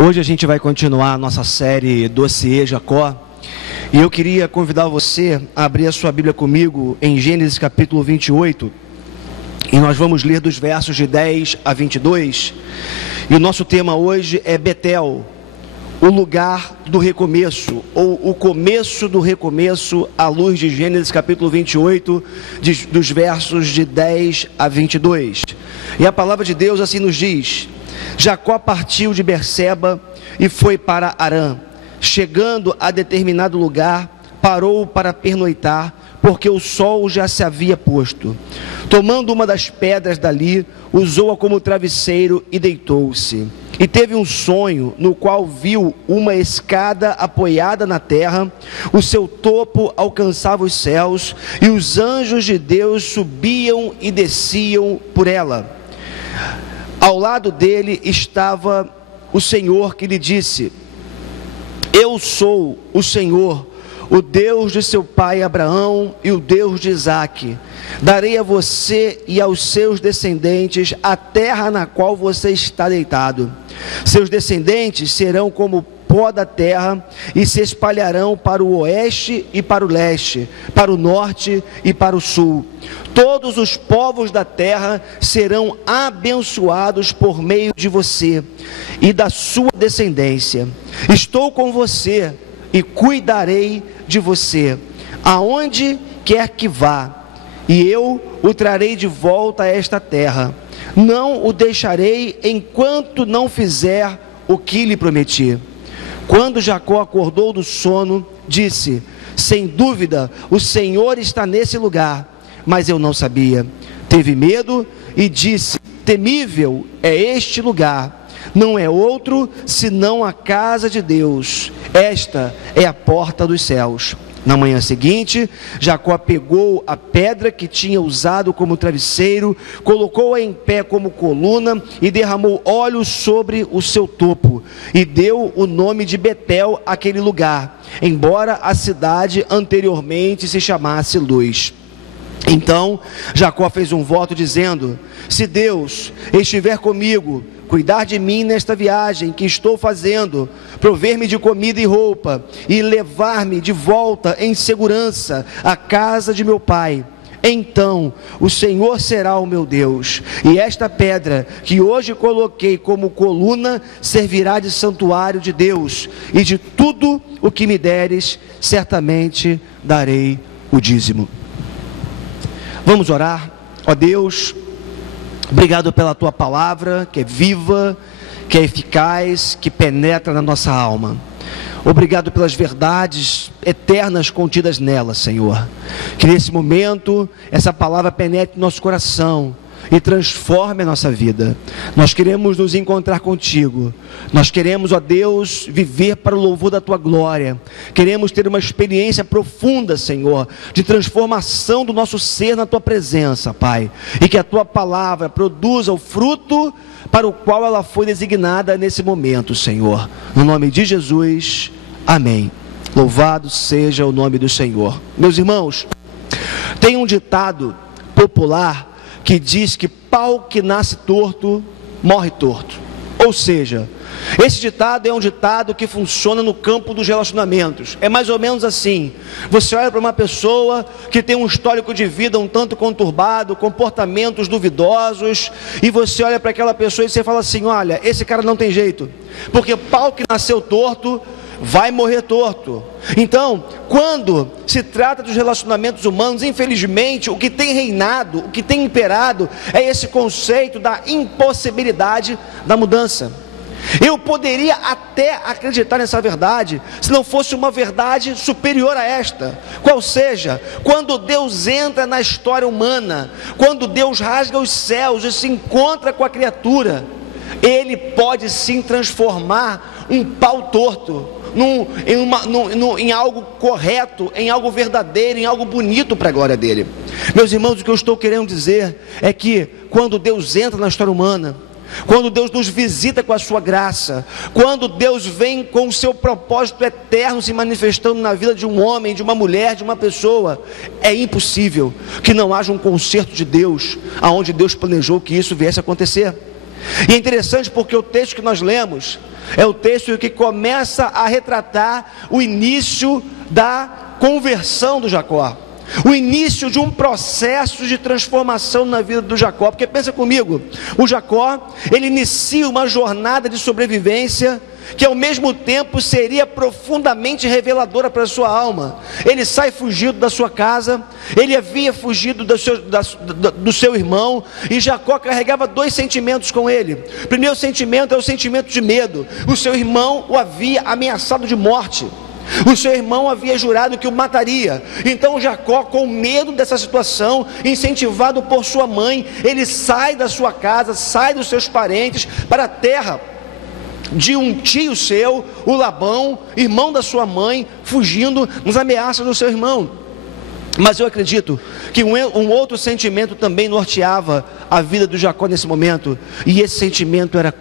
Hoje a gente vai continuar a nossa série Dossiê Jacó, e eu queria convidar você a abrir a sua Bíblia comigo em Gênesis capítulo 28, e nós vamos ler dos versos de 10 a 22, e o nosso tema hoje é Betel, o lugar do recomeço, ou o começo do recomeço, à luz de Gênesis capítulo 28, dos versos de 10 a 22, e a palavra de Deus assim nos diz: Jacó partiu de Berseba e foi para Harã. Chegando a determinado lugar, parou para pernoitar, porque o sol já se havia posto. Tomando uma das pedras dali, usou-a como travesseiro e deitou-se. E teve um sonho, no qual viu uma escada apoiada na terra, o seu topo alcançava os céus, e os anjos de Deus subiam e desciam por ela. Ao lado dele estava o Senhor, que lhe disse: Eu sou o Senhor, o Deus de seu pai Abraão e o Deus de Isaque. Darei a você e aos seus descendentes a terra na qual você está deitado. Seus descendentes serão como pó da terra e se espalharão para o oeste e para o leste, para o norte e para o sul. Todos os povos da terra serão abençoados por meio de você e da sua descendência. Estou com você e cuidarei de você, aonde quer que vá, e eu o trarei de volta a esta terra. Não o deixarei enquanto não fizer o que lhe prometi. Quando Jacó acordou do sono, disse: Sem dúvida, o Senhor está nesse lugar. Mas eu não sabia. Teve medo e disse: Temível é este lugar. Não é outro senão a casa de Deus. Esta é a porta dos céus. Na manhã seguinte, Jacó pegou a pedra que tinha usado como travesseiro, colocou-a em pé como coluna e derramou óleo sobre o seu topo, e deu o nome de Betel àquele lugar, embora a cidade anteriormente se chamasse Luz. Então Jacó fez um voto dizendo: Se Deus estiver comigo, cuidar de mim nesta viagem que estou fazendo, prover-me de comida e roupa, e levar-me de volta em segurança à casa de meu pai, então o Senhor será o meu Deus, e esta pedra que hoje coloquei como coluna servirá de santuário de Deus, e de tudo o que me deres, certamente darei o dízimo. Vamos orar. Ó Deus, obrigado pela tua palavra, que é viva, que é eficaz, que penetra na nossa alma. Obrigado pelas verdades eternas contidas nela, Senhor. Que nesse momento essa palavra penetre no nosso coração e transforme a nossa vida. Nós queremos nos encontrar contigo. Nós queremos, ó Deus, viver para o louvor da tua glória. Queremos ter uma experiência profunda, Senhor, de transformação do nosso ser na tua presença, Pai. E que a tua palavra produza o fruto para o qual ela foi designada nesse momento, Senhor. No nome de Jesus, amém. Louvado seja o nome do Senhor. Meus irmãos, tem um ditado popular que diz que pau que nasce torto, morre torto. Ou seja, esse ditado é um ditado que funciona no campo dos relacionamentos. É mais ou menos assim: você olha para uma pessoa que tem um histórico de vida um tanto conturbado, comportamentos duvidosos, e você olha para aquela pessoa e você fala assim: olha, esse cara não tem jeito, porque pau que nasceu torto, vai morrer torto. Então, quando se trata dos relacionamentos humanos, infelizmente, o que tem reinado, o que tem imperado, é esse conceito da impossibilidade da mudança. Eu poderia até acreditar nessa verdade, se não fosse uma verdade superior a esta, qual seja, quando Deus entra na história humana, quando Deus rasga os céus e se encontra com a criatura, Ele pode sim transformar um pau torto em algo correto, em algo verdadeiro, em algo bonito para a glória dele. Meus irmãos, o que eu estou querendo dizer é que quando Deus entra na história humana, quando Deus nos visita com a sua graça, quando Deus vem com o seu propósito eterno se manifestando na vida de um homem, de uma mulher, de uma pessoa, é impossível que não haja um concerto de Deus, aonde Deus planejou que isso viesse a acontecer. E é interessante porque o texto que nós lemos é o texto que começa a retratar o início da conversão do Jacó, o início de um processo de transformação na vida do Jacó. Porque pensa comigo, o Jacó, ele inicia uma jornada de sobrevivência que ao mesmo tempo seria profundamente reveladora para a sua alma. Ele sai fugido da sua casa, ele havia fugido do seu irmão, e Jacó carregava dois sentimentos com ele. O primeiro sentimento é o sentimento de medo. O seu irmão o havia ameaçado de morte, o seu irmão havia jurado que o mataria. Então Jacó, com medo dessa situação, incentivado por sua mãe, ele sai da sua casa, sai dos seus parentes para a terra de um tio seu, o Labão, irmão da sua mãe, fugindo nas ameaças do seu irmão. Mas eu acredito que um outro sentimento também norteava a vida do Jacó nesse momento, e esse sentimento era a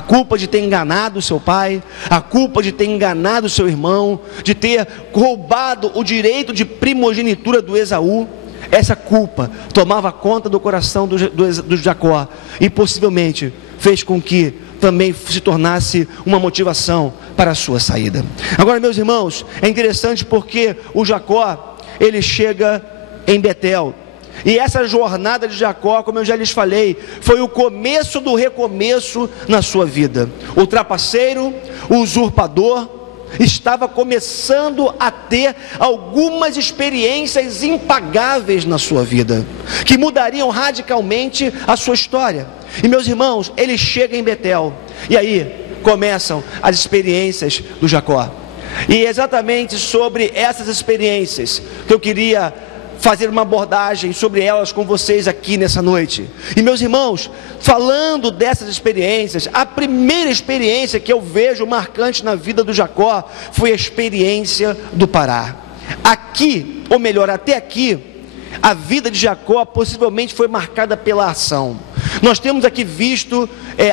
culpa de ter enganado seu pai, a culpa de ter enganado seu irmão, de ter roubado o direito de primogenitura do Esaú. Essa culpa tomava conta do coração do Jacó, e possivelmente fez com que também se tornasse uma motivação para a sua saída. Agora, meus irmãos, é interessante porque o Jacó, ele chega em Betel, e essa jornada de Jacó, como eu já lhes falei, foi o começo do recomeço na sua vida. O trapaceiro, o usurpador, estava começando a ter algumas experiências impagáveis na sua vida, que mudariam radicalmente a sua história. E meus irmãos, ele chega em Betel, e aí começam as experiências do Jacó. E é exatamente sobre essas experiências que eu queria fazer uma abordagem sobre elas com vocês aqui nessa noite. E meus irmãos, falando dessas experiências, a primeira experiência que eu vejo marcante na vida do Jacó foi a experiência do parar. Aqui, ou melhor, até aqui, a vida de Jacó possivelmente foi marcada pela ação. Nós temos aqui visto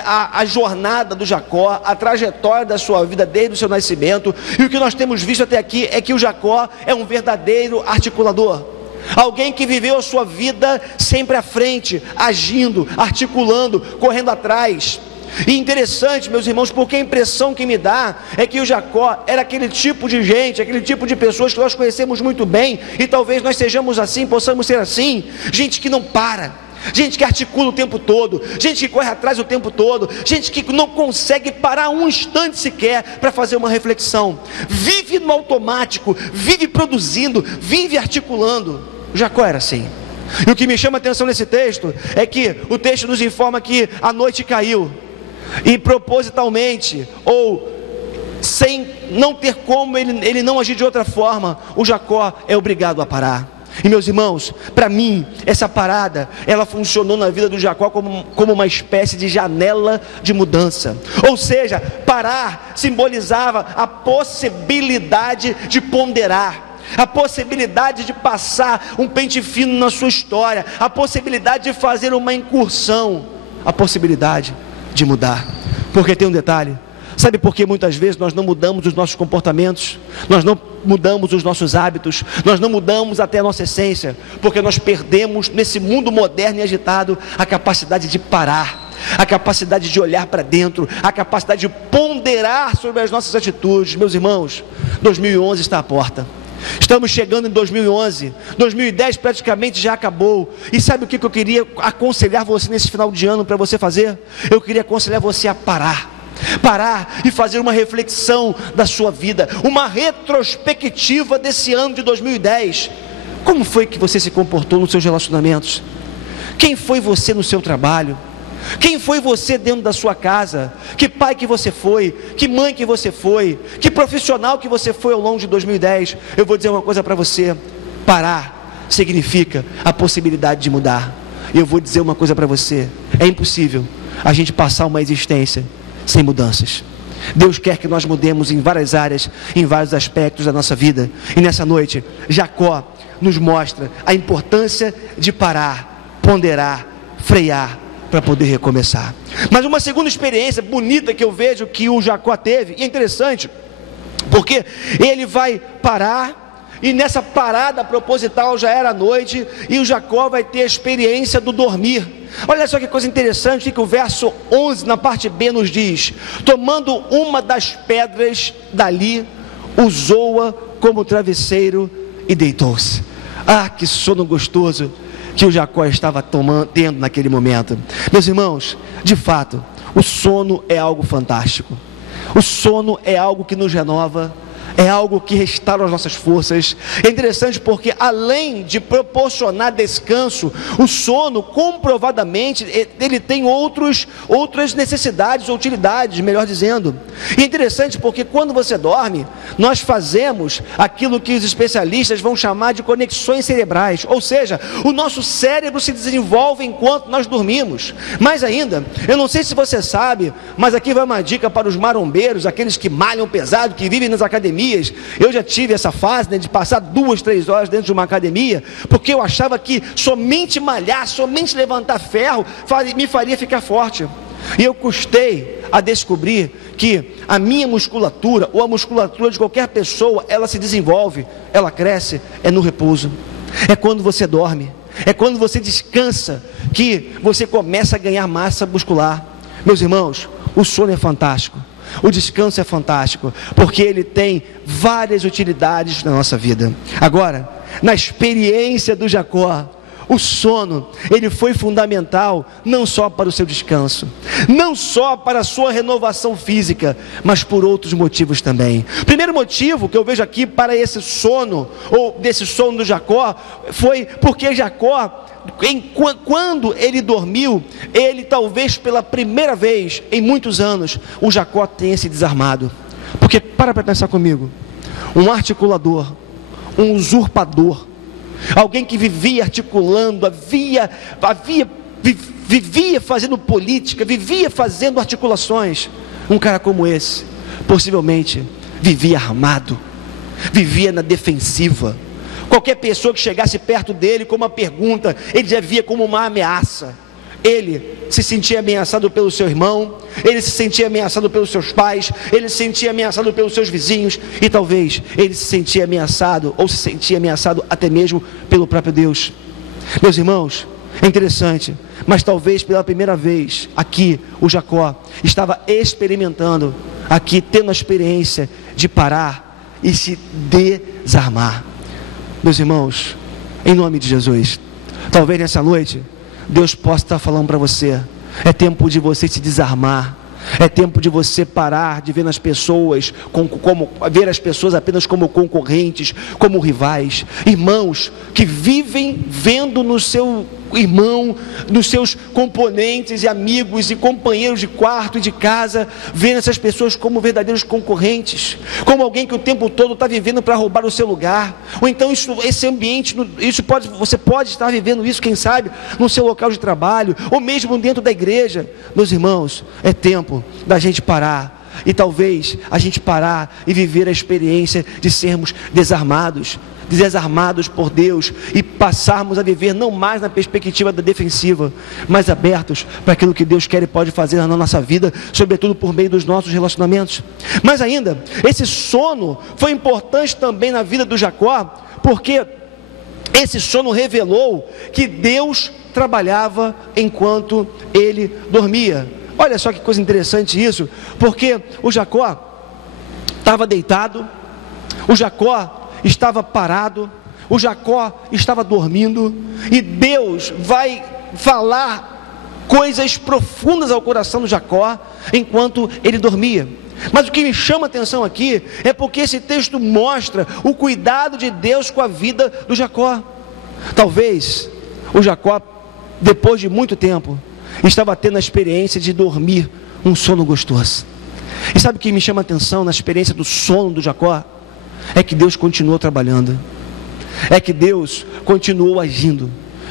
a jornada do Jacó, a trajetória da sua vida desde o seu nascimento, e o que nós temos visto até aqui é que o Jacó é um verdadeiro articulador, alguém que viveu a sua vida sempre à frente, agindo, articulando, correndo atrás. E interessante, meus irmãos, porque a impressão que me dá é que o Jacó era aquele tipo de gente, aquele tipo de pessoas que nós conhecemos muito bem, e talvez nós sejamos assim, possamos ser assim, gente que não para, gente que articula o tempo todo, gente que corre atrás o tempo todo, gente que não consegue parar um instante sequer para fazer uma reflexão, vive no automático, vive produzindo, vive articulando. O Jacó era assim. E o que me chama a atenção nesse texto é que o texto nos informa que a noite caiu, e propositalmente, ou sem não ter como ele não agir de outra forma, o Jacó é obrigado a parar. E meus irmãos, para mim, essa parada, ela funcionou na vida do Jacó como uma espécie de janela de mudança. Ou seja, parar simbolizava a possibilidade de ponderar, a possibilidade de passar um pente fino na sua história, a possibilidade de fazer uma incursão, a possibilidade de mudar. Porque tem um detalhe: sabe por que muitas vezes nós não mudamos os nossos comportamentos, nós não mudamos os nossos hábitos, nós não mudamos até a nossa essência? Porque nós perdemos nesse mundo moderno e agitado a capacidade de parar, a capacidade de olhar para dentro, a capacidade de ponderar sobre as nossas atitudes. Meus irmãos, 2011 está à porta. Estamos chegando em 2011, 2010 praticamente já acabou. E sabe o que eu queria aconselhar você nesse final de ano para você fazer? Eu queria aconselhar você a parar e fazer uma reflexão da sua vida, uma retrospectiva desse ano de 2010. Como foi que você se comportou nos seus relacionamentos? Quem foi você no seu trabalho? Quem foi você dentro da sua casa? Que pai que você foi? Que mãe que você foi? Que profissional que você foi ao longo de 2010? Eu vou dizer uma coisa para você: parar significa a possibilidade de mudar. E eu vou dizer uma coisa para você: é impossível a gente passar uma existência sem mudanças. Deus quer que nós mudemos em várias áreas, em vários aspectos da nossa vida. E nessa noite, Jacó nos mostra a importância de parar, ponderar, frear, para poder recomeçar. Mas uma segunda experiência bonita que eu vejo que o Jacó teve, e é interessante, porque ele vai parar, e nessa parada proposital já era noite, e o Jacó vai ter a experiência do dormir. Olha só que coisa interessante que o verso 11 na parte B nos diz: tomando uma das pedras dali, usou-a como travesseiro e deitou-se. Ah, que sono gostoso que o Jacó estava tendo naquele momento. Meus irmãos, de fato, o sono é algo fantástico. O sono é algo que nos renova, é algo que restaura as nossas forças. É interessante porque, além de proporcionar descanso, o sono, comprovadamente, ele tem outras necessidades ou utilidades, melhor dizendo. E é interessante porque, quando você dorme, nós fazemos aquilo que os especialistas vão chamar de conexões cerebrais, ou seja, o nosso cérebro se desenvolve enquanto nós dormimos. Mais ainda, eu não sei se você sabe, mas aqui vai uma dica para os marombeiros, aqueles que malham pesado, que vivem nas academias. Eu já tive essa fase, né, de passar 2, 3 horas dentro de uma academia, porque eu achava que somente malhar, somente levantar ferro me faria ficar forte. E eu custei a descobrir que a minha musculatura, ou a musculatura de qualquer pessoa, ela se desenvolve, ela cresce, é no repouso, é quando você dorme, é quando você descansa, que você começa a ganhar massa muscular. Meus irmãos, o sono é fantástico. O descanso é fantástico, porque ele tem várias utilidades na nossa vida. Agora, na experiência do Jacó, o sono, ele foi fundamental, não só para o seu descanso, não só para a sua renovação física, mas por outros motivos também. Primeiro motivo que eu vejo aqui para esse sono, ou desse sono do Jacó, foi porque Jacó, quando ele dormiu, ele talvez pela primeira vez em muitos anos, o Jacó tenha se desarmado. Porque para pensar comigo, um articulador, um usurpador, alguém que vivia articulando, vivia fazendo política, vivia fazendo articulações, um cara como esse, possivelmente vivia armado, vivia na defensiva. Qualquer pessoa que chegasse perto dele com uma pergunta, ele já via como uma ameaça. Ele se sentia ameaçado pelo seu irmão, ele se sentia ameaçado pelos seus pais, ele se sentia ameaçado pelos seus vizinhos, e talvez ele se sentia ameaçado, ou se sentia ameaçado até mesmo pelo próprio Deus. Meus irmãos, é interessante, mas talvez pela primeira vez aqui o Jacó estava experimentando, aqui tendo a experiência de parar e se desarmar. Meus irmãos, em nome de Jesus, talvez nessa noite Deus possa estar falando para você: é tempo de você se desarmar, é tempo de você parar de ver as pessoas ver as pessoas apenas como concorrentes, como rivais, irmãos que vivem vendo no seu irmão, nos seus componentes e amigos e companheiros de quarto e de casa, vendo essas pessoas como verdadeiros concorrentes, como alguém que o tempo todo está vivendo para roubar o seu lugar. Ou então esse ambiente, você pode estar vivendo isso, quem sabe, no seu local de trabalho, ou mesmo dentro da igreja. Meus irmãos, é tempo da gente parar, e talvez a gente parar e viver a experiência de sermos desarmados por Deus, e passarmos a viver não mais na perspectiva da defensiva, mas abertos para aquilo que Deus quer e pode fazer na nossa vida, sobretudo por meio dos nossos relacionamentos. Mas ainda, esse sono foi importante também na vida do Jacó, porque esse sono revelou que Deus trabalhava enquanto ele dormia. Olha só que coisa interessante isso, porque o Jacó estava deitado, o Jacó estava parado, o Jacó estava dormindo, e Deus vai falar coisas profundas ao coração do Jacó enquanto ele dormia. Mas o que me chama a atenção aqui é porque esse texto mostra o cuidado de Deus com a vida do Jacó. Talvez o Jacó, depois de muito tempo, estava tendo a experiência de dormir um sono gostoso. E sabe o que me chama a atenção na experiência do sono do Jacó? É que Deus continuou trabalhando, é que Deus continuou agindo,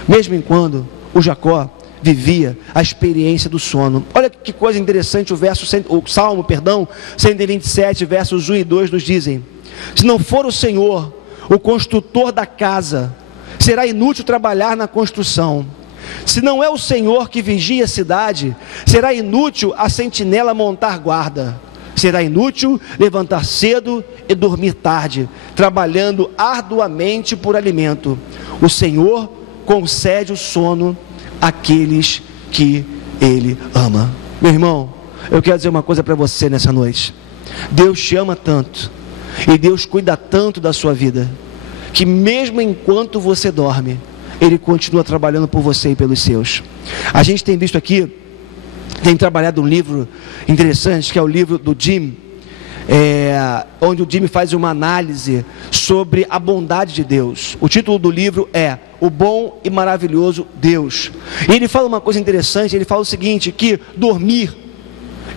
mesmo enquanto o Jacó vivia a experiência do sono. Olha que coisa interessante, o Salmo 127, versos 1 e 2 nos dizem: se não for o Senhor o construtor da casa, será inútil trabalhar na construção. Se não é o Senhor que vigia a cidade, será inútil a sentinela montar guarda. será inútil levantar cedo e dormir tarde, trabalhando arduamente por alimento. O Senhor concede o sono àqueles que Ele ama. Meu irmão, eu quero dizer uma coisa para você nessa noite. Deus te ama tanto, e Deus cuida tanto da sua vida, que mesmo enquanto você dorme, Ele continua trabalhando por você e pelos seus. A gente tem visto aqui, tem trabalhado um livro interessante, que é o livro do Jim, onde o Jim faz uma análise sobre a bondade de Deus. O título do livro é O Bom e Maravilhoso Deus. E ele fala uma coisa interessante, ele fala o seguinte, que dormir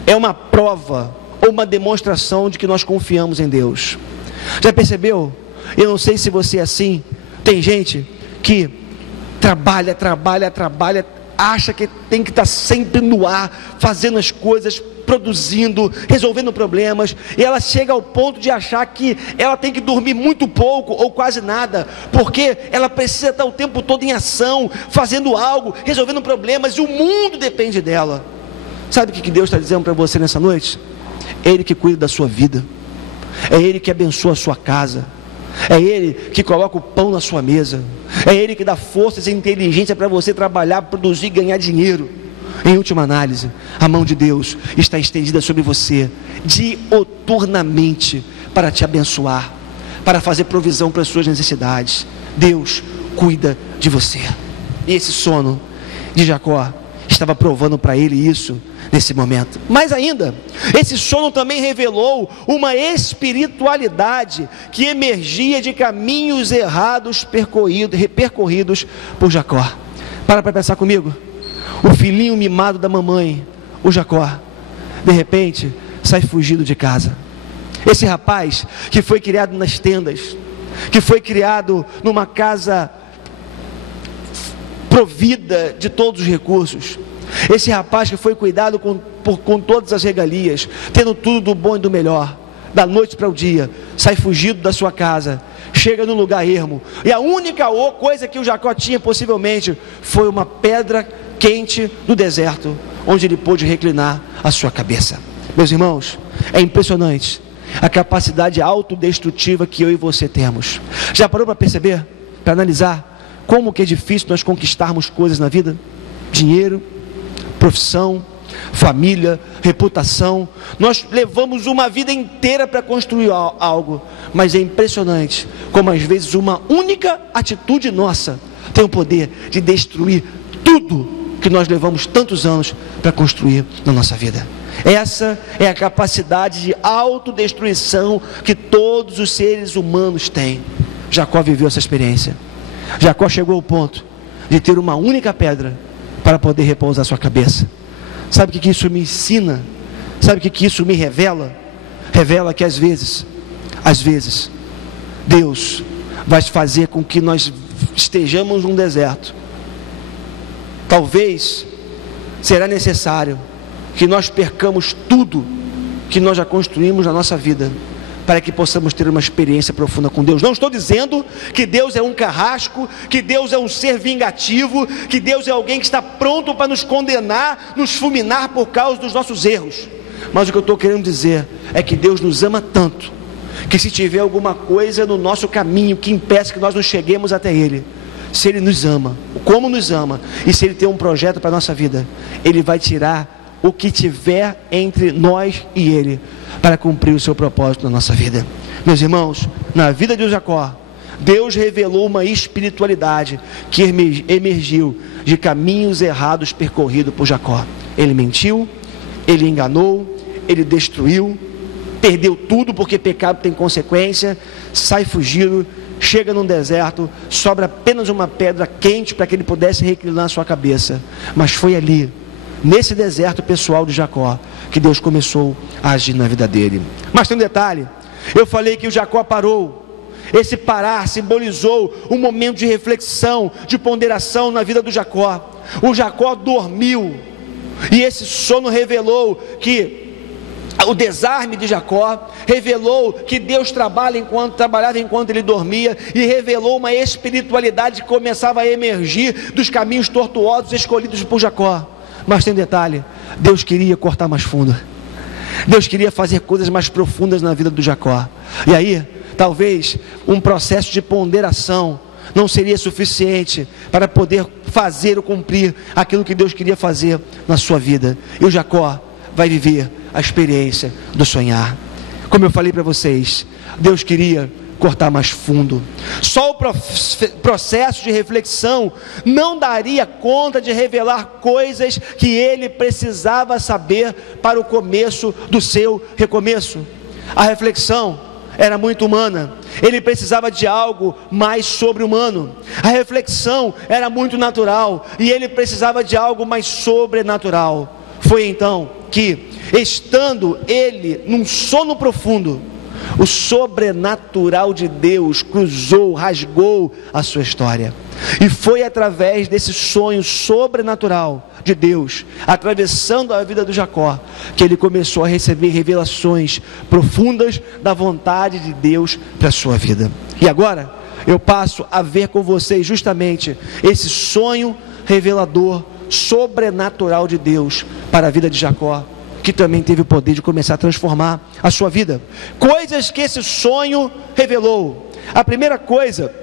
é uma prova ou uma demonstração de que nós confiamos em Deus. Já percebeu? Eu não sei se você é assim. Tem gente que trabalha, acha que tem que estar sempre no ar, fazendo as coisas, produzindo, resolvendo problemas, e ela chega ao ponto de achar que ela tem que dormir muito pouco ou quase nada, porque ela precisa estar o tempo todo em ação, fazendo algo, resolvendo problemas, e o mundo depende dela. Sabe o que Deus está dizendo para você nessa noite? É Ele que cuida da sua vida, é Ele que abençoa a sua casa, é Ele que coloca o pão na sua mesa, é Ele que dá forças e inteligência para você trabalhar, produzir e ganhar dinheiro. Em última análise, a mão de Deus está estendida sobre você diuturnamente para te abençoar, para fazer provisão para as suas necessidades. Deus cuida de você. E esse sono de Jacó estava provando para ele isso nesse momento. Mais ainda, esse sono também revelou uma espiritualidade que emergia de caminhos errados percorridos por Jacó. Para pensar comigo. O filhinho mimado da mamãe, o Jacó, de repente sai fugido de casa. Esse rapaz que foi criado nas tendas, que foi criado numa casa provida de todos os recursos, esse rapaz que foi cuidado com todas as regalias, tendo tudo do bom e do melhor, da noite para o dia, sai fugido da sua casa, chega num lugar ermo, e a única coisa que o Jacó tinha possivelmente foi uma pedra quente do deserto, onde ele pôde reclinar a sua cabeça. Meus irmãos, é impressionante a capacidade autodestrutiva que eu e você temos. Já parou para perceber, para analisar como que é difícil nós conquistarmos coisas na vida? Dinheiro, profissão, família, reputação. Nós levamos uma vida inteira para construir algo, mas é impressionante como às vezes uma única atitude nossa tem o poder de destruir tudo que nós levamos tantos anos para construir na nossa vida. Essa é a capacidade de autodestruição que todos os seres humanos têm. Jacó viveu essa experiência. Jacó chegou ao ponto de ter uma única pedra para poder repousar sua cabeça. Sabe o que isso me ensina? Sabe o que isso me revela? Revela que às vezes, Deus vai fazer com que nós estejamos num deserto. Talvez será necessário que nós percamos tudo que nós já construímos na nossa vida, para que possamos ter uma experiência profunda com Deus. Não estou dizendo que Deus é um carrasco, que Deus é um ser vingativo, que Deus é alguém que está pronto para nos condenar, nos fulminar por causa dos nossos erros. Mas o que eu estou querendo dizer é que Deus nos ama tanto, que se tiver alguma coisa no nosso caminho que impeça que nós não cheguemos até Ele, se Ele nos ama, como nos ama, e se Ele tem um projeto para a nossa vida, Ele vai tirar o que tiver entre nós e Ele, para cumprir o seu propósito na nossa vida. Meus irmãos, na vida de Jacó, Deus revelou uma espiritualidade que emergiu de caminhos errados percorridos por Jacó. Ele mentiu, ele enganou, ele destruiu, perdeu tudo, porque pecado tem consequência, sai fugido, chega num deserto, sobra apenas uma pedra quente para que ele pudesse reclinar sua cabeça. Mas foi ali, nesse deserto pessoal de Jacó, que Deus começou a agir na vida dele. Mas tem um detalhe, eu falei que o Jacó parou. Esse parar simbolizou um momento de reflexão, de ponderação na vida do Jacó. O Jacó dormiu, e esse sono revelou que o desarme de Jacó, revelou que Deus trabalhava enquanto ele dormia, e revelou uma espiritualidade que começava a emergir dos caminhos tortuosos escolhidos por Jacó. Mas tem um detalhe, Deus queria cortar mais fundo. Deus queria fazer coisas mais profundas na vida do Jacó. E aí, talvez um processo de ponderação não seria suficiente para poder fazer ou cumprir aquilo que Deus queria fazer na sua vida. E o Jacó vai viver a experiência do sonhar. Como eu falei para vocês, Deus queria cortar mais fundo. Só o processo de reflexão não daria conta de revelar coisas que ele precisava saber para o começo do seu recomeço. A reflexão era muito humana, ele precisava de algo mais sobre-humano. A reflexão era muito natural e ele precisava de algo mais sobrenatural. Foi então que, estando ele num sono profundo, o sobrenatural de Deus cruzou, rasgou a sua história. E foi através desse sonho sobrenatural de Deus, atravessando a vida do Jacó, que ele começou a receber revelações profundas da vontade de Deus para a sua vida. E agora, eu passo a ver com vocês justamente esse sonho revelador, sobrenatural de Deus para a vida de Jacó, que também teve o poder de começar a transformar a sua vida. Coisas que esse sonho revelou. A primeira coisa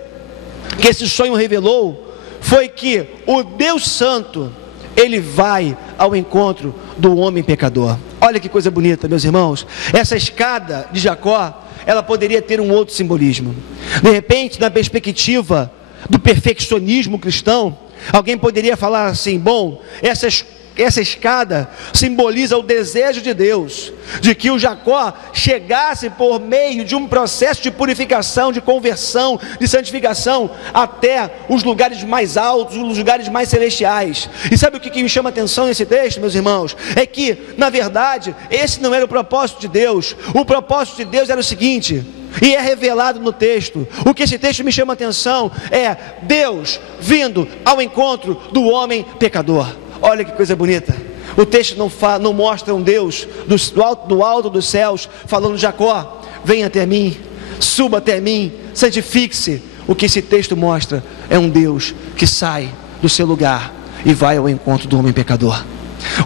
que esse sonho revelou foi que o Deus Santo, ele vai ao encontro do homem pecador. Olha que coisa bonita, meus irmãos. Essa escada de Jacó, ela poderia ter um outro simbolismo. De repente, na perspectiva do perfeccionismo cristão, alguém poderia falar assim: bom, essa escada simboliza o desejo de Deus, de que o Jacó chegasse por meio de um processo de purificação, de conversão, de santificação, até os lugares mais altos, os lugares mais celestiais. E sabe o que me chama a atenção nesse texto, meus irmãos? É que, na verdade, esse não era o propósito de Deus. O propósito de Deus era o seguinte, e é revelado no texto. O que esse texto me chama a atenção é Deus vindo ao encontro do homem pecador. Olha que coisa bonita. O texto não mostra um Deus do alto dos céus falando: Jacó, venha até mim, suba até mim, santifique-se. O que esse texto mostra é um Deus que sai do seu lugar e vai ao encontro do homem pecador.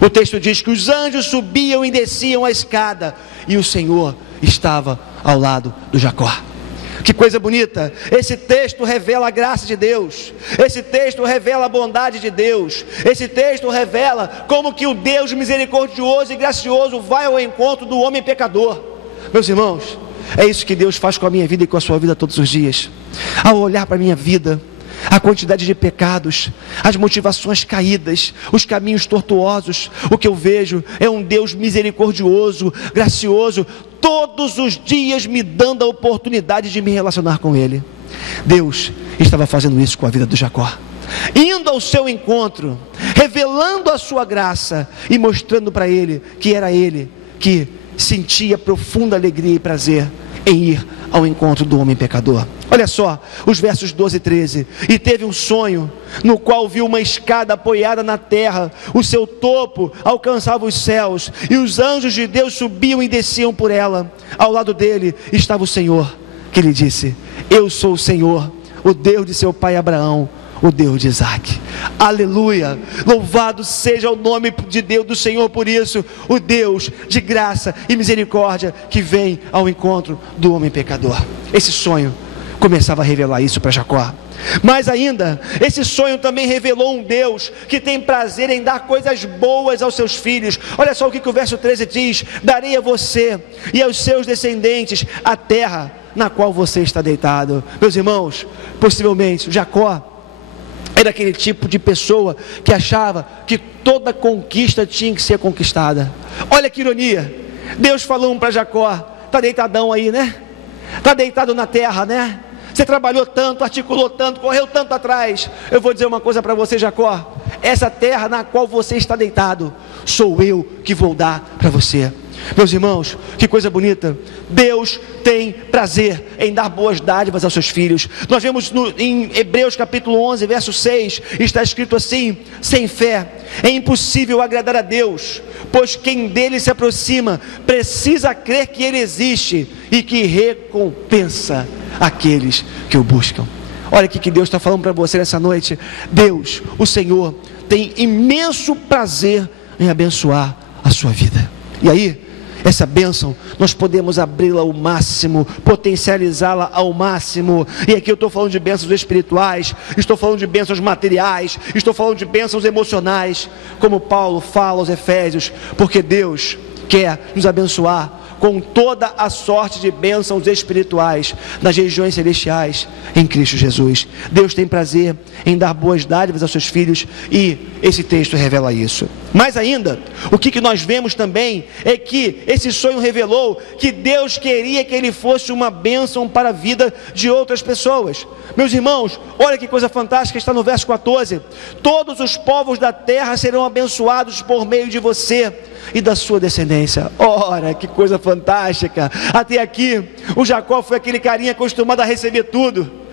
O texto diz que os anjos subiam e desciam a escada e o Senhor estava ao lado do Jacó. Que coisa bonita. Esse texto revela a graça de Deus. Esse texto revela a bondade de Deus. Esse texto revela como que o Deus misericordioso e gracioso vai ao encontro do homem pecador. Meus irmãos, é isso que Deus faz com a minha vida e com a sua vida todos os dias. Ao olhar para a minha vida, a quantidade de pecados, as motivações caídas, os caminhos tortuosos, o que eu vejo é um Deus misericordioso, gracioso, todos os dias me dando a oportunidade de me relacionar com Ele. Deus estava fazendo isso com a vida do Jacó, indo ao seu encontro, revelando a sua graça e mostrando para ele que era ele que sentia profunda alegria e prazer em ir ao encontro do homem pecador. Olha só, os versos 12 e 13. E teve um sonho, no qual viu uma escada apoiada na terra, o seu topo alcançava os céus, e os anjos de Deus subiam e desciam por ela. Ao lado dele estava o Senhor, que lhe disse: eu sou o Senhor, o Deus de seu pai Abraão, o Deus de Isaac. Aleluia, louvado seja o nome de Deus, do Senhor, por isso, o Deus de graça e misericórdia, que vem ao encontro do homem pecador. Esse sonho começava a revelar isso para Jacó. Mas ainda, esse sonho também revelou um Deus que tem prazer em dar coisas boas aos seus filhos. Olha só o que o verso 13 diz: darei a você e aos seus descendentes a terra na qual você está deitado. Meus irmãos, possivelmente Jacó era aquele tipo de pessoa que achava que toda conquista tinha que ser conquistada. Olha que ironia. Deus falou para Jacó: está deitadão aí, né? Está deitado na terra, né? Você trabalhou tanto, articulou tanto, correu tanto atrás. Eu vou dizer uma coisa para você, Jacó: essa terra na qual você está deitado, sou eu que vou dar para você. Meus irmãos, que coisa bonita. Deus tem prazer em dar boas dádivas aos seus filhos. Nós vemos em Hebreus capítulo 11, verso 6, está escrito assim: sem fé é impossível agradar a Deus, pois quem dele se aproxima precisa crer que ele existe e que recompensa aqueles que o buscam. Olha o que Deus está falando para você nessa noite. Deus, o Senhor, tem imenso prazer em abençoar a sua vida. E aí, essa bênção, nós podemos abri-la ao máximo, potencializá-la ao máximo. E aqui eu estou falando de bênçãos espirituais, estou falando de bênçãos materiais, estou falando de bênçãos emocionais, como Paulo fala aos Efésios, porque Deus quer nos abençoar com toda a sorte de bênçãos espirituais nas regiões celestiais em Cristo Jesus. Deus tem prazer em dar boas dádivas aos seus filhos, e esse texto revela isso. Mas ainda, o que nós vemos também é que esse sonho revelou que Deus queria que ele fosse uma bênção para a vida de outras pessoas. Meus irmãos, olha que coisa fantástica, está no verso 14: todos os povos da terra serão abençoados por meio de você e da sua descendência. Ora, que coisa fantástica! Até aqui, o Jacó foi aquele carinha acostumado a receber tudo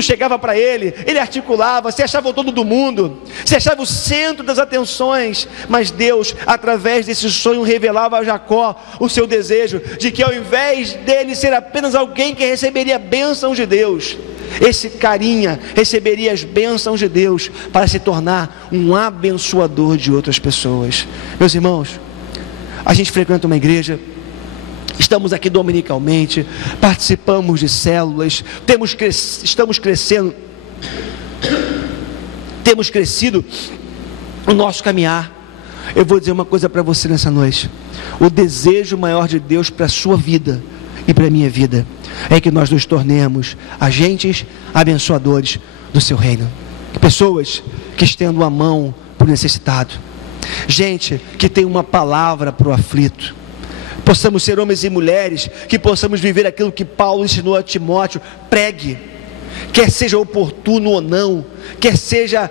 chegava para ele, ele articulava, se achava o dono do mundo, se achava o centro das atenções. Mas Deus, através desse sonho, revelava a Jacó o seu desejo de que, ao invés dele ser apenas alguém que receberia bênçãos de Deus, esse carinha receberia as bênçãos de Deus para se tornar um abençoador de outras pessoas. Meus irmãos, a gente frequenta uma igreja, estamos aqui dominicalmente, participamos de células, estamos crescendo, temos crescido no nosso caminhar. Eu vou dizer uma coisa para você nessa noite: o desejo maior de Deus para a sua vida e para a minha vida é que nós nos tornemos agentes abençoadores do seu reino, pessoas que estendam a mão para o necessitado, gente que tem uma palavra para o aflito. Possamos ser homens e mulheres que possamos viver aquilo que Paulo ensinou a Timóteo: pregue, quer seja oportuno ou não, quer esteja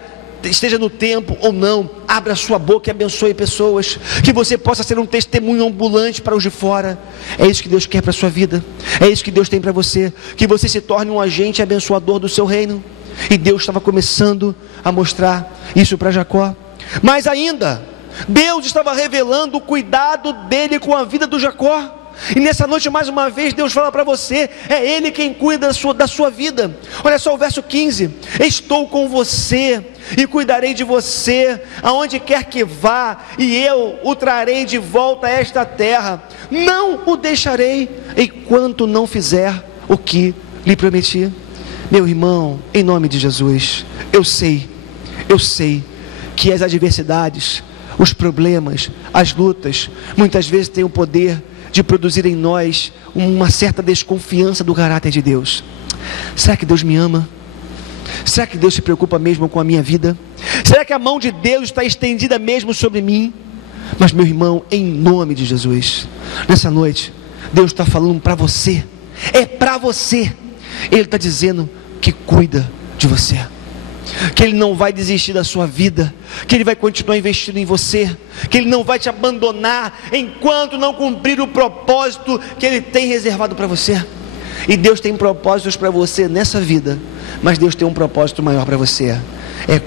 no tempo ou não, abra sua boca e abençoe pessoas, que você possa ser um testemunho ambulante para os de fora. É isso que Deus quer para a sua vida, é isso que Deus tem para você, que você se torne um agente abençoador do seu reino. E Deus estava começando a mostrar isso para Jacó. Mas ainda, Deus estava revelando o cuidado dele com a vida do Jacó. E nessa noite, mais uma vez, Deus fala para você: é Ele quem cuida da sua vida. Olha só o verso 15: estou com você e cuidarei de você aonde quer que vá, e eu o trarei de volta a esta terra, não o deixarei enquanto não fizer o que lhe prometi. Meu irmão, em nome de Jesus, eu sei que as adversidades, os problemas, as lutas, muitas vezes têm o poder de produzir em nós uma certa desconfiança do caráter de Deus. Será que Deus me ama? Será que Deus se preocupa mesmo com a minha vida? Será que a mão de Deus está estendida mesmo sobre mim? Mas, meu irmão, em nome de Jesus, nessa noite, Deus está falando para você, é para você. Ele está dizendo que cuida de você, que Ele não vai desistir da sua vida, que Ele vai continuar investindo em você, que Ele não vai te abandonar enquanto não cumprir o propósito que Ele tem reservado para você. E Deus tem propósitos para você nessa vida, mas Deus tem um propósito maior para você: é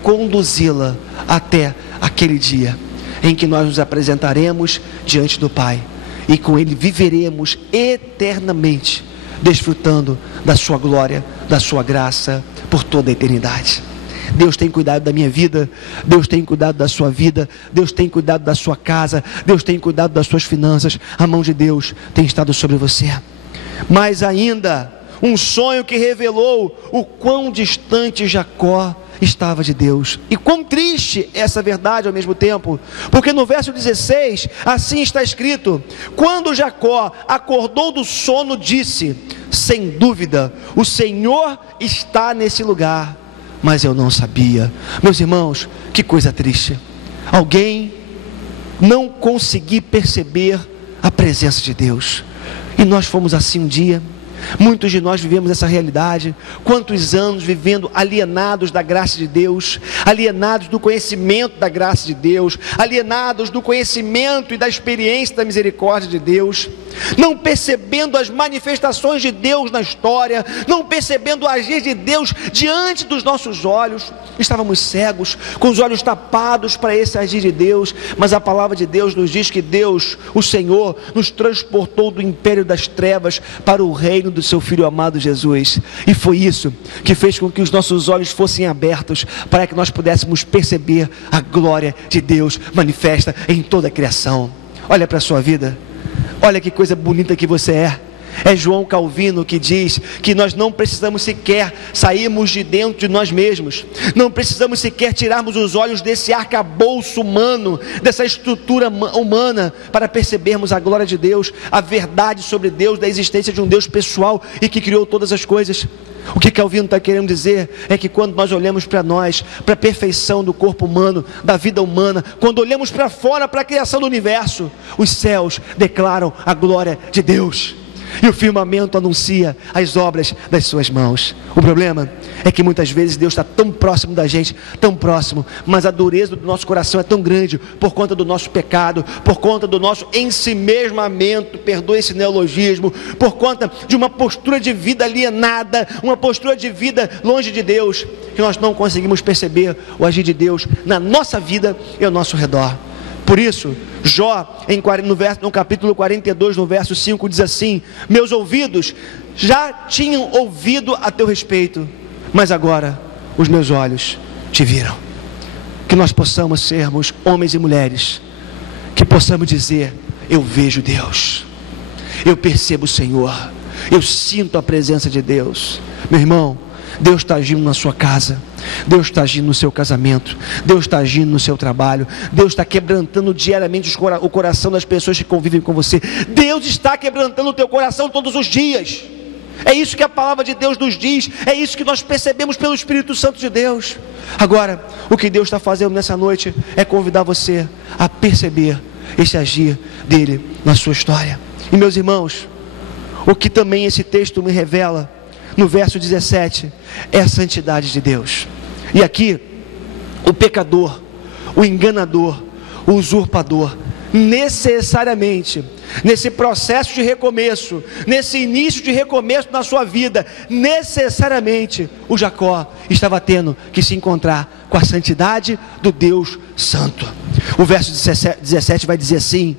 conduzi-la até aquele dia em que nós nos apresentaremos diante do Pai, e com Ele viveremos eternamente, desfrutando da sua glória, da sua graça, por toda a eternidade. Deus tem cuidado da minha vida, Deus tem cuidado da sua vida, Deus tem cuidado da sua casa, Deus tem cuidado das suas finanças. A mão de Deus tem estado sobre você. Mas ainda, um sonho que revelou o quão distante Jacó estava de Deus, e quão triste essa verdade ao mesmo tempo, porque no verso 16, assim está escrito: quando Jacó acordou do sono, disse: sem dúvida, o Senhor está nesse lugar, mas eu não sabia. Meus irmãos, que coisa triste, alguém não conseguir perceber a presença de Deus. E nós fomos assim um dia. Muitos de nós vivemos essa realidade. Quantos anos vivendo alienados da graça de Deus, alienados do conhecimento da graça de Deus, alienados do conhecimento e da experiência da misericórdia de Deus, não percebendo as manifestações de Deus na história, não percebendo o agir de Deus diante dos nossos olhos. Estávamos cegos, com os olhos tapados para esse agir de Deus. Mas a palavra de Deus nos diz que Deus, o Senhor, nos transportou do império das trevas para o reino do seu Filho amado Jesus. E foi isso que fez com que os nossos olhos fossem abertos, para que nós pudéssemos perceber a glória de Deus manifesta em toda a criação. Olha para a sua vida, olha que coisa bonita que você é. É João Calvino que diz que nós não precisamos sequer sairmos de dentro de nós mesmos, não precisamos sequer tirarmos os olhos desse arcabouço humano, dessa estrutura humana, para percebermos a glória de Deus, a verdade sobre Deus, da existência de um Deus pessoal e que criou todas as coisas. O que Calvino está querendo dizer é que quando nós olhamos para nós, para a perfeição do corpo humano, da vida humana, quando olhamos para fora, para a criação do universo, os céus declaram a glória de Deus e o firmamento anuncia as obras das suas mãos. O problema é que muitas vezes Deus está tão próximo da gente, tão próximo, mas a dureza do nosso coração é tão grande por conta do nosso pecado, por conta do nosso ensimesmamento, perdoe esse neologismo, por conta de uma postura de vida alienada, uma postura de vida longe de Deus, que nós não conseguimos perceber o agir de Deus na nossa vida e ao nosso redor. Por isso, Jó, no capítulo 42, no verso 5, diz assim: meus ouvidos já tinham ouvido a teu respeito, mas agora os meus olhos te viram. Que nós possamos sermos homens e mulheres, que possamos dizer: eu vejo Deus, eu percebo o Senhor, eu sinto a presença de Deus. Meu irmão, Deus está agindo na sua casa, Deus está agindo no seu casamento, Deus está agindo no seu trabalho, Deus está quebrantando diariamente o coração das pessoas que convivem com você. Deus está quebrantando o teu coração todos os dias. É isso que a palavra de Deus nos diz, é isso que nós percebemos pelo Espírito Santo de Deus. Agora, o que Deus está fazendo nessa noite é convidar você a perceber esse agir dele na sua história. E meus irmãos, o que também esse texto me revela no verso 17, é a santidade de Deus. E aqui, o pecador, o enganador, o usurpador, necessariamente, nesse processo de recomeço, nesse início de recomeço na sua vida, necessariamente, o Jacó estava tendo que se encontrar com a santidade do Deus Santo. O verso 17 vai dizer assim: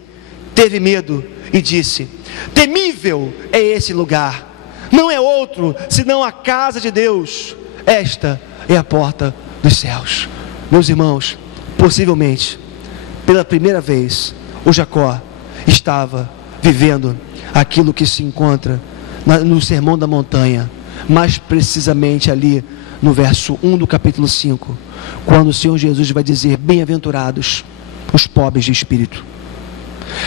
teve medo e disse: temível é esse lugar, não é outro senão a casa de Deus, esta é a porta dos céus. Meus irmãos, possivelmente, pela primeira vez, o Jacó estava vivendo aquilo que se encontra no Sermão da Montanha, mais precisamente ali no verso 1 do capítulo 5, quando o Senhor Jesus vai dizer: bem-aventurados os pobres de espírito,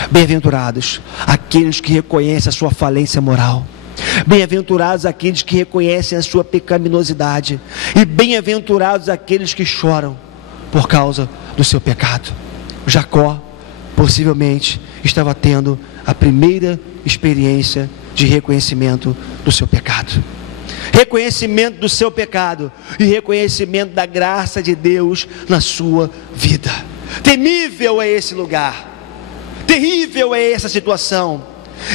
bem-aventurados aqueles que reconhecem a sua falência moral, bem-aventurados aqueles que reconhecem a sua pecaminosidade, e bem-aventurados aqueles que choram por causa do seu pecado. Jacó possivelmente estava tendo a primeira experiência de reconhecimento do seu pecado, reconhecimento do seu pecado e reconhecimento da graça de Deus na sua vida. Temível é esse lugar, terrível é essa situação.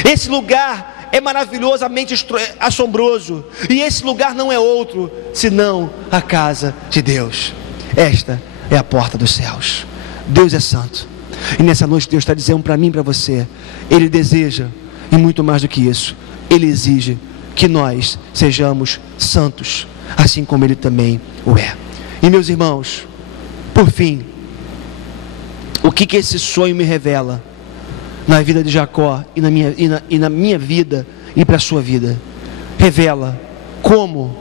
Esse lugar é maravilhosamente assombroso, e esse lugar não é outro senão a casa de Deus. Esta é a porta dos céus. Deus é santo, e nessa noite Deus está dizendo para mim e para você: Ele deseja, e muito mais do que isso, Ele exige que nós sejamos santos, assim como Ele também o é. E meus irmãos, por fim, o que esse sonho me revela na vida de Jacó e na minha vida e para a sua vida? Revela como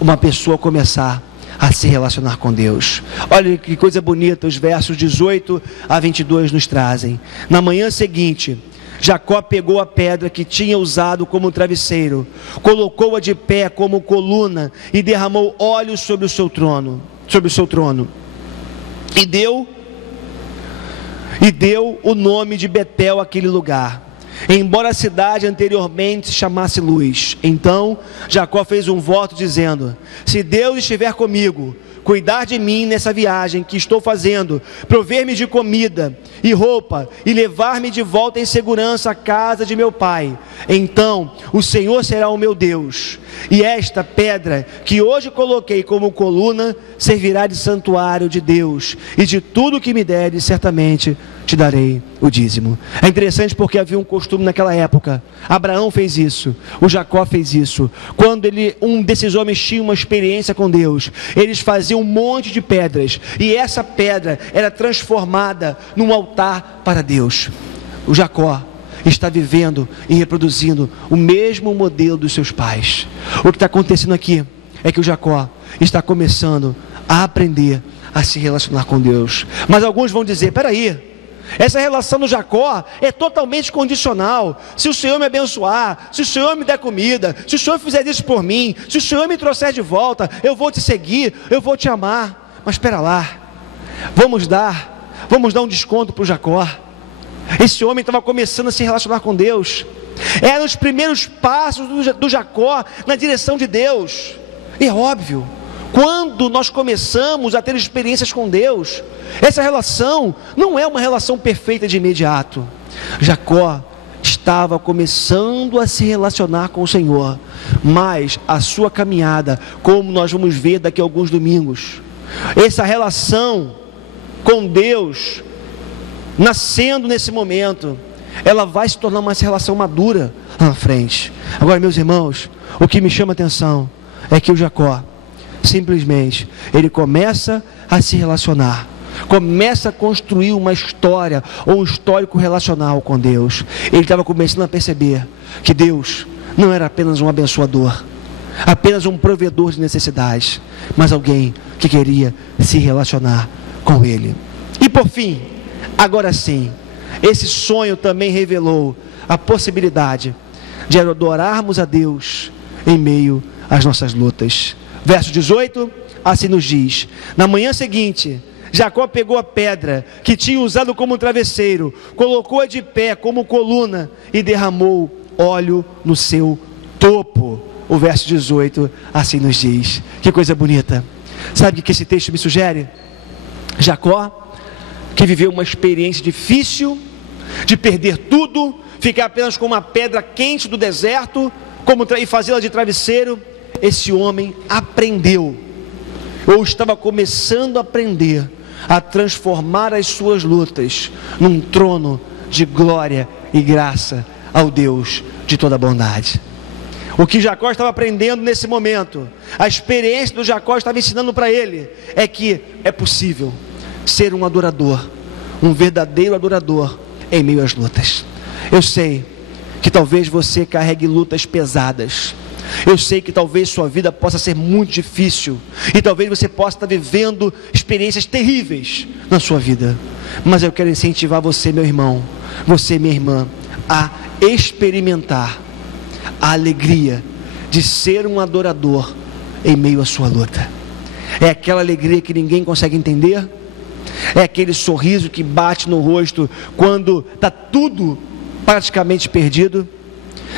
uma pessoa começar a se relacionar com Deus. Olha que coisa bonita, os versos 18 a 22 nos trazem. Na manhã seguinte, Jacó pegou a pedra que tinha usado como travesseiro, colocou-a de pé como coluna e derramou óleo sobre o seu trono, e deu o nome de Betel àquele lugar, embora a cidade anteriormente se chamasse Luz. Então Jacó fez um voto dizendo: se Deus estiver comigo, cuidar de mim nessa viagem que estou fazendo, prover-me de comida e roupa e levar-me de volta em segurança à casa de meu pai, então o Senhor será o meu Deus, e esta pedra que hoje coloquei como coluna servirá de santuário de Deus, e de tudo que me deres certamente te darei o dízimo. É interessante porque havia um costume naquela época. Abraão fez isso, o Jacó fez isso. Quando um desses homens tinha uma experiência com Deus, eles faziam um monte de pedras, e essa pedra era transformada num altar para Deus. O Jacó está vivendo e reproduzindo o mesmo modelo dos seus pais. O que está acontecendo aqui é que o Jacó está começando a aprender a se relacionar com Deus. Mas alguns vão dizer: peraí, essa relação do Jacó é totalmente condicional. Se o Senhor me abençoar, se o Senhor me der comida, se o Senhor fizer isso por mim, se o Senhor me trouxer de volta, eu vou te seguir, eu vou te amar. Mas espera lá, vamos dar um desconto para o Jacó. Esse homem estava começando a se relacionar com Deus. Eram os primeiros passos do Jacó na direção de Deus. E é óbvio, quando nós começamos a ter experiências com Deus, essa relação não é uma relação perfeita de imediato. Jacó estava começando a se relacionar com o Senhor, mas a sua caminhada, como nós vamos ver daqui a alguns domingos, essa relação com Deus, nascendo nesse momento, ela vai se tornar uma relação madura lá na frente. Agora, meus irmãos, o que me chama a atenção é que o Jacó, simplesmente, ele começa a se relacionar, começa a construir uma história ou um histórico relacional com Deus. Ele estava começando a perceber que Deus não era apenas um abençoador, apenas um provedor de necessidades, mas alguém que queria se relacionar com Ele. E por fim, agora sim, esse sonho também revelou a possibilidade de adorarmos a Deus em meio às nossas lutas. Verso 18, assim nos diz: na manhã seguinte, Jacó pegou a pedra que tinha usado como travesseiro, colocou-a de pé como coluna e derramou óleo no seu topo. O verso 18 assim nos diz. Que coisa bonita. Sabe o que esse texto me sugere? Jacó, que viveu uma experiência difícil, de perder tudo, ficar apenas com uma pedra quente do deserto, e fazê-la de travesseiro. Esse homem aprendeu, ou estava começando a aprender, a transformar as suas lutas num trono de glória e graça ao Deus de toda bondade. O que Jacó estava aprendendo nesse momento, a experiência do Jacó estava ensinando para ele, é que é possível ser um adorador, um verdadeiro adorador em meio às lutas. Eu sei que talvez você carregue lutas pesadas, eu sei que talvez sua vida possa ser muito difícil, e talvez você possa estar vivendo experiências terríveis na sua vida, mas eu quero incentivar você, meu irmão, você, minha irmã, a experimentar a alegria de ser um adorador em meio à sua luta. É aquela alegria que ninguém consegue entender, é aquele sorriso que bate no rosto quando está tudo praticamente perdido,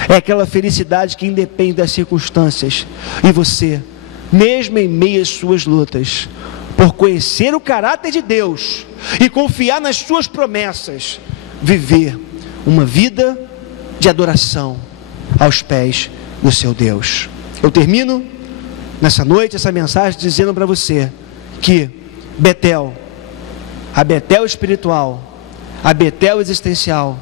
é aquela felicidade que independe das circunstâncias, e você, mesmo em meio às suas lutas, por conhecer o caráter de Deus e confiar nas suas promessas, viver uma vida de adoração aos pés do seu Deus. Eu termino nessa noite essa mensagem dizendo para você que Betel, a Betel espiritual, a Betel existencial,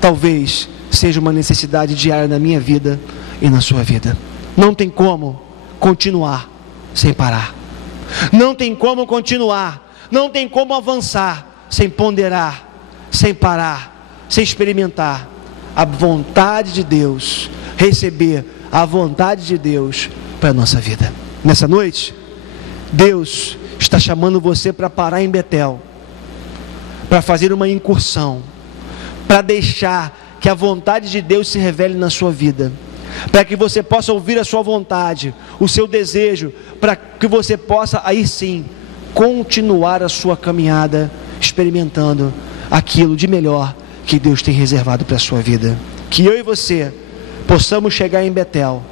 talvez seja uma necessidade diária na minha vida e na sua vida. Não tem como continuar sem parar, não tem como continuar, não tem como avançar sem ponderar, sem parar, sem experimentar a vontade de Deus, receber a vontade de Deus para a nossa vida. Nessa noite, Deus está chamando você para parar em Betel, para fazer uma incursão, para deixar que a vontade de Deus se revele na sua vida, para que você possa ouvir a sua vontade, o seu desejo, para que você possa aí sim continuar a sua caminhada, experimentando aquilo de melhor que Deus tem reservado para a sua vida. Que eu e você possamos chegar em Betel,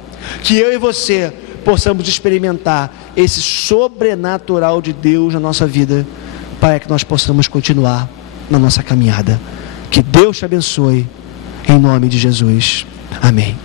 que eu e você possamos experimentar esse sobrenatural de Deus na nossa vida, para que nós possamos continuar na nossa caminhada. Que Deus te abençoe, em nome de Jesus. Amém.